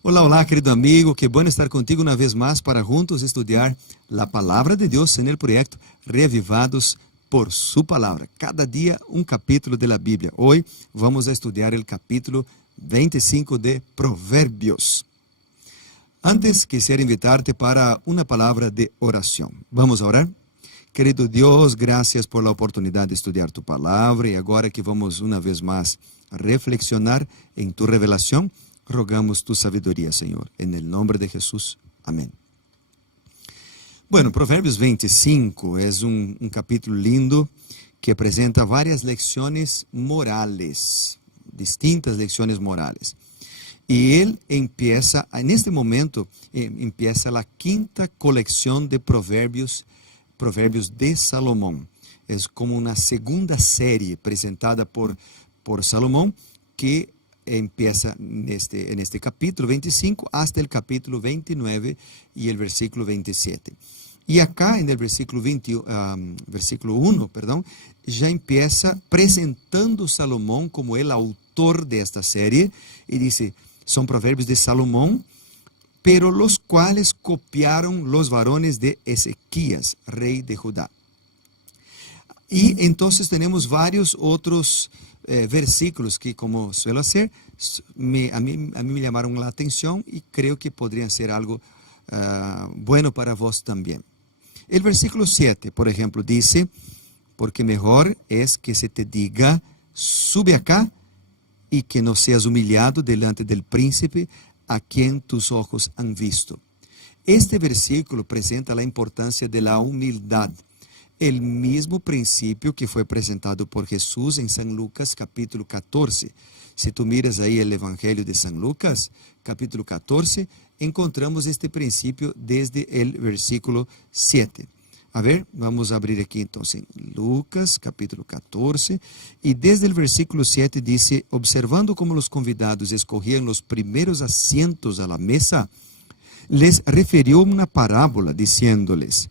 Olá, olá, querido amigo, qué bueno estar contigo una vez más para juntos estudiar la palabra de Dios en el proyecto Reavivados por su palabra. Cada día un capítulo de la Biblia. Hoy vamos a estudiar el capítulo 25 de Proverbios. Antes quisiera invitarte para una palabra de oración. Vamos a orar. Querido Dios, gracias por la oportunidad de estudiar tu palabra y ahora que vamos una vez más a reflexionar en tu revelación, rogamos tu sabiduría, Señor, en el nombre de Jesús. Amén. Bueno, Proverbios 25 es un capítulo lindo que presenta varias lecciones morales, distintas lecciones morales. Y él empieza, en este momento, empieza la quinta colección de proverbios de Salomón. Es como una segunda serie presentada por Salomón que empieza en este capítulo 25 hasta el capítulo 29 y el versículo 27. Y acá en el versículo 1, ya empieza presentando Salomón como el autor de esta serie y dice, son proverbios de Salomón, pero los cuales copiaron los varones de Ezequías, rey de Judá. Y entonces tenemos varios otros versículos que, como suelo hacer, a mí me llamaron la atención y creo que podrían ser algo bueno para vos también. El versículo 7, por ejemplo, dice, porque mejor es que se te diga, sube acá, y que no seas humillado delante del príncipe a quien tus ojos han visto. Este versículo presenta la importancia de la humildad, el mismo principio que fue presentado por Jesús en San Lucas capítulo 14. Si tú miras ahí el Evangelio de San Lucas, capítulo 14, encontramos este principio desde el versículo 7. A ver, vamos a abrir aquí entonces Lucas capítulo 14 y desde el versículo 7 dice, observando cómo los convidados escogían los primeros asientos a la mesa, les refirió una parábola diciéndoles,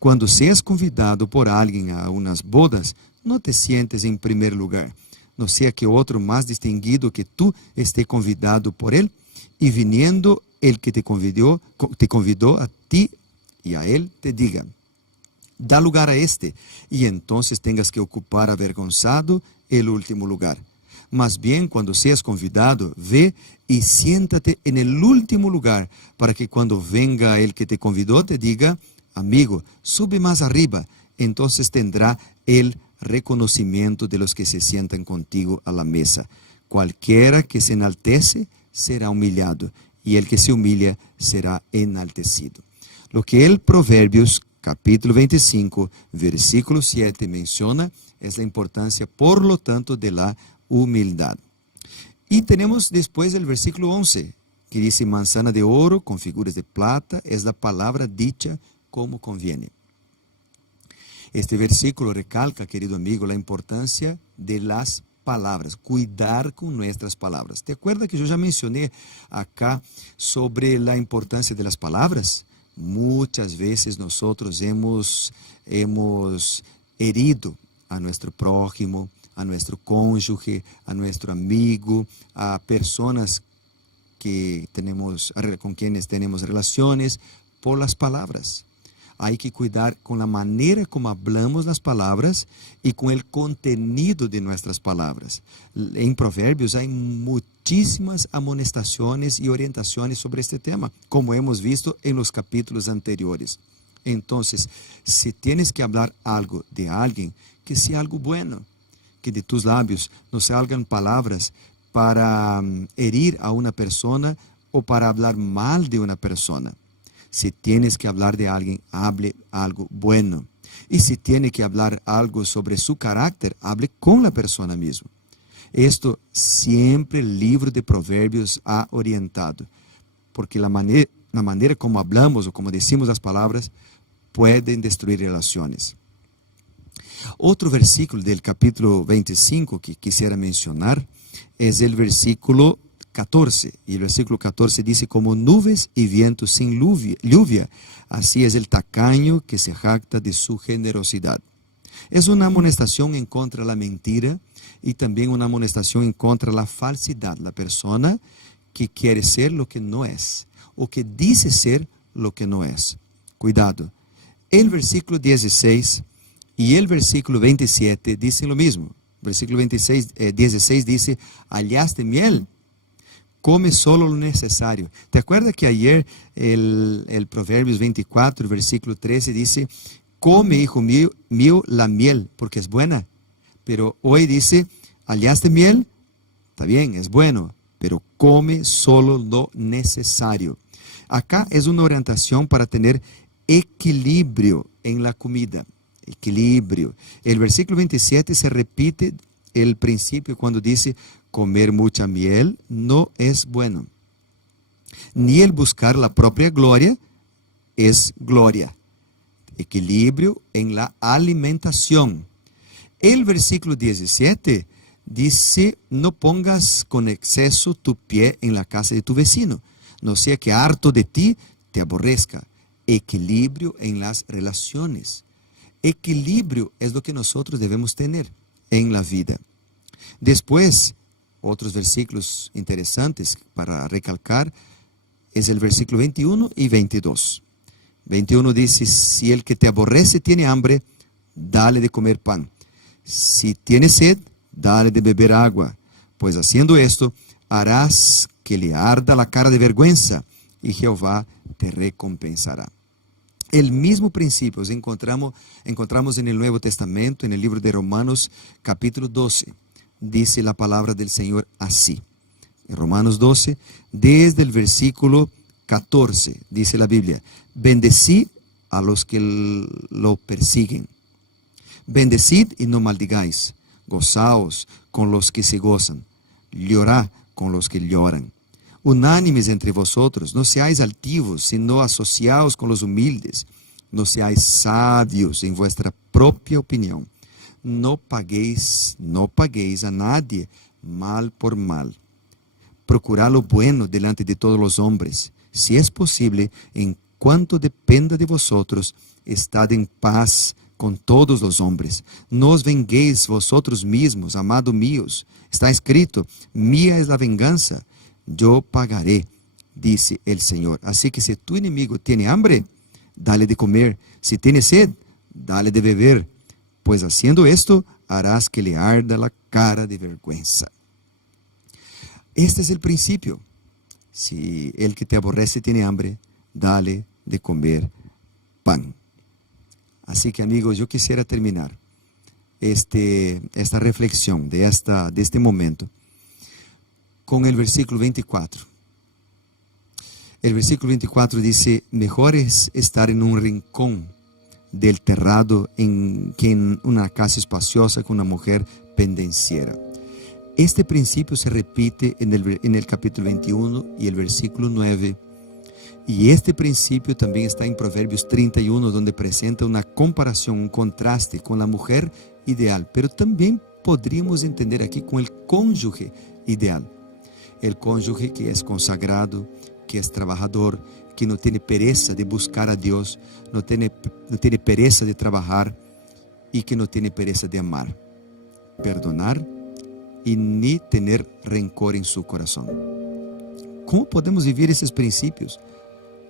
cuando seas convidado por alguien a unas bodas, no te sientes en primer lugar, no sea que otro más distinguido que tú esté convidado por él, y viniendo el que te convidó a ti y a él te diga, da lugar a este, y entonces tengas que ocupar avergonzado el último lugar. Más bien, cuando seas convidado, ve y siéntate en el último lugar, para que cuando venga el que te convidó te diga, amigo, sube más arriba, entonces tendrá el reconocimiento de los que se sientan contigo a la mesa. Cualquiera que se enaltece será humillado, y el que se humilla será enaltecido. Lo que el Proverbios capítulo 25, versículo 7 menciona es la importancia, por lo tanto, de la humildad. Y tenemos después el versículo 11, que dice, manzana de oro con figuras de plata es la palabra dicha como conviene. Este versículo recalca, querido amigo, la importancia de las palabras, cuidar con nuestras palabras. ¿Te acuerdas que yo ya mencioné acá sobre la importancia de las palabras? Muchas veces nosotros hemos herido a nuestro prójimo, a nuestro cónyuge, a nuestro amigo, a personas con quienes tenemos relaciones por las palabras. Hay que cuidar con la manera como hablamos las palabras y con el contenido de nuestras palabras. En Proverbios hay muchísimas amonestaciones y orientaciones sobre este tema, como hemos visto en los capítulos anteriores. Entonces, si tienes que hablar algo de alguien, que sea algo bueno, que de tus labios no salgan palabras para herir a una persona o para hablar mal de una persona. Si tienes que hablar de alguien, hable algo bueno. Y si tiene que hablar algo sobre su carácter, hable con la persona misma. Esto siempre el libro de Proverbios ha orientado. Porque la manera como hablamos o como decimos las palabras pueden destruir relaciones. Otro versículo del capítulo 25 que quisiera mencionar es el versículo 14, y el versículo 14 dice, como nubes y viento sin lluvia, así es el tacaño que se jacta de su generosidad. Es una amonestación en contra de la mentira y también una amonestación en contra de la falsidad. La persona que quiere ser lo que no es, o que dice ser lo que no es. Cuidado. El versículo 16 y el versículo 27 dicen lo mismo. Versículo 16 dice, hallaste miel, come solo lo necesario. ¿Te acuerdas que ayer el Proverbios 24, versículo 13 dice, come, hijo mío, la miel, porque es buena? Pero hoy dice, hallaste miel, está bien, es bueno, pero come solo lo necesario. Acá es una orientación para tener equilibrio en la comida. Equilibrio. El versículo 27 se repite el principio cuando dice, comer mucha miel no es bueno, ni el buscar la propia gloria es gloria. Equilibrio en la alimentación. El versículo 17 dice, no pongas con exceso tu pie en la casa de tu vecino, no sea que harto de ti te aborrezca. Equilibrio en las relaciones. Equilibrio es lo que nosotros debemos tener en la vida. Después, otros versículos interesantes para recalcar es el versículo 21 y 22. 21 dice, si el que te aborrece tiene hambre, dale de comer pan. Si tiene sed, dale de beber agua, pues haciendo esto, harás que le arda la cara de vergüenza y Jehová te recompensará. El mismo principio encontramos en el Nuevo Testamento, en el libro de Romanos, capítulo 12. Dice la palabra del Señor así. En Romanos 12, desde el versículo 14, dice la Biblia, bendecid a los que lo persiguen. Bendecid y no maldigáis. Gozaos con los que se gozan. Llorad con los que lloran. Unánimes entre vosotros, no seáis altivos, sino asociaos con los humildes. No seáis sabios en vuestra propia opinión. No paguéis a nadie mal por mal. Procurad lo bueno delante de todos los hombres. Si es posible, en cuanto dependa de vosotros, estad en paz con todos los hombres. No os venguéis vosotros mismos, amados míos. Está escrito, mía es la venganza, yo pagaré, dice el Señor. Así que si tu enemigo tiene hambre, dale de comer. Si tiene sed, dale de beber. Pues haciendo esto, harás que le arda la cara de vergüenza. Este es el principio. Si el que te aborrece tiene hambre, dale de comer pan. Así que, amigos, yo quisiera terminar esta reflexión de este momento con el versículo 24. El versículo 24 dice, mejor es estar en un rincón del terrado que en una casa espaciosa con una mujer pendenciera. Este principio se repite en el capítulo 21 y el versículo 9. Y este principio también está en Proverbios 31, donde presenta una comparación, un contraste con la mujer ideal. Pero también podríamos entender aquí con el cónyuge ideal. El cónyuge que es consagrado, que es trabajador, que no tiene pereza de buscar a Dios, no tiene pereza de trabajar y que no tiene pereza de amar, perdonar y ni tener rencor en su corazón. ¿Cómo podemos vivir esos principios?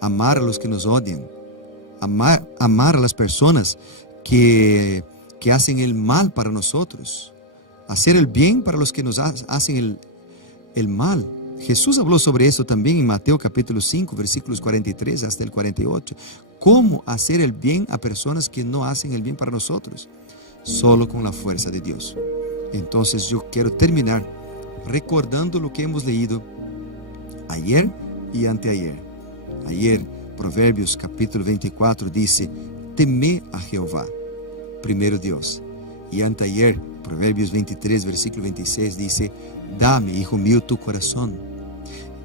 Amar a los que nos odian, amar a las personas que hacen el mal para nosotros, hacer el bien para los que nos hacen el mal. Jesús habló sobre eso también en Mateo capítulo 5, versículos 43 hasta el 48. ¿Cómo hacer el bien a personas que no hacen el bien para nosotros? Solo con la fuerza de Dios. Entonces yo quiero terminar recordando lo que hemos leído ayer y anteayer. Ayer, Proverbios capítulo 24 dice, temed a Jehová, primero Dios. Y anteayer, Proverbios 23, versículo 26 dice, dame, hijo mío, tu corazón,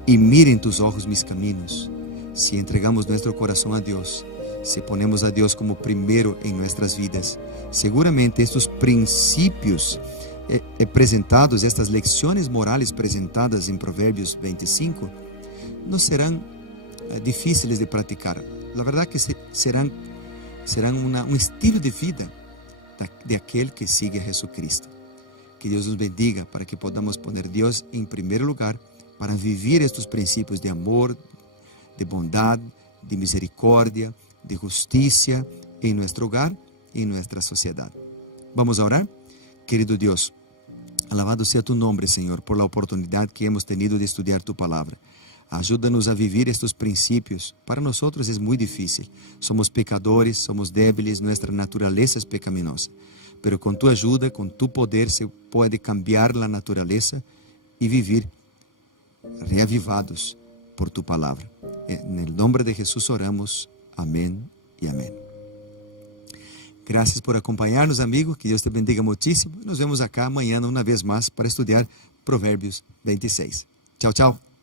y miren tus ojos mis caminos. Si entregamos nuestro corazón a Dios, si ponemos a Dios como primero en nuestras vidas, seguramente estos principios presentados, estas lecciones morales presentadas en Proverbios 25, no serán difíciles de practicar. La verdad que serán un estilo de vida de aquel que sigue a Jesucristo. Que Dios nos bendiga para que podamos poner Dios en primer lugar para vivir estes princípios de amor, de bondade, de misericórdia, de justiça em nosso hogar e em nossa sociedade. Vamos a orar? Querido Deus, alabado seja tu nome, Senhor, por la oportunidade que hemos tenido de estudar tu palavra. Ajuda-nos a viver estes princípios. Para nós é muito difícil. Somos pecadores, somos débiles, nossa natureza é pecaminosa. Pero com tu ajuda, com tu poder, se pode cambiar a natureza e viver reavivados por tu palavra. En nome de Jesus oramos. Amém e amém. Graças por acompanhar-nos, amigos. Que Deus te bendiga muitíssimo. Nos vemos acá amanhã, uma vez mais, para estudar Provérbios 26. Tchau, tchau.